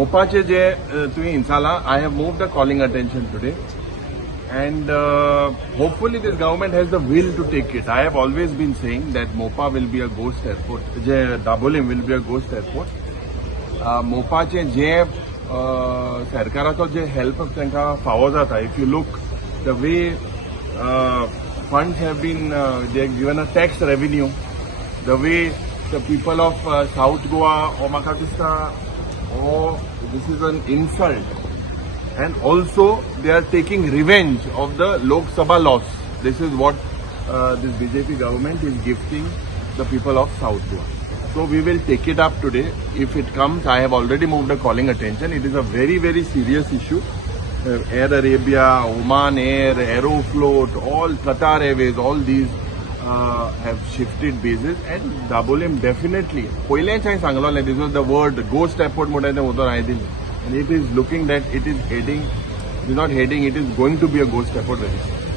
मोपाचे जे तुम्ही इंसाला, I have moved the calling attention today, and hopefully this government has the will to take it. I have always been saying that Mopa will be a ghost airport. J Dabolim will be a ghost airport. मोपाचे जे सरकाराचो जे help तांकां फावो जाता. If you look the way funds have been they have given a tax revenue, the way the people of South Goa, or म्हाका दिसता, this is an insult, and also they are taking revenge of the Lok Sabha loss. This is what this BJP government is gifting the people of South Goa. So we will take it up today. If it comes, I have already moved the calling attention. It is a very, very serious issue. Air Arabia, Oman Air, Aeroflot, all Qatar Airways, all these have shifted bases, and Dabolim definitely. Poilench I sanglo, this was the word ghost airport modern and it is looking that it is heading, it is not heading, it is going to be a ghost airport very soon.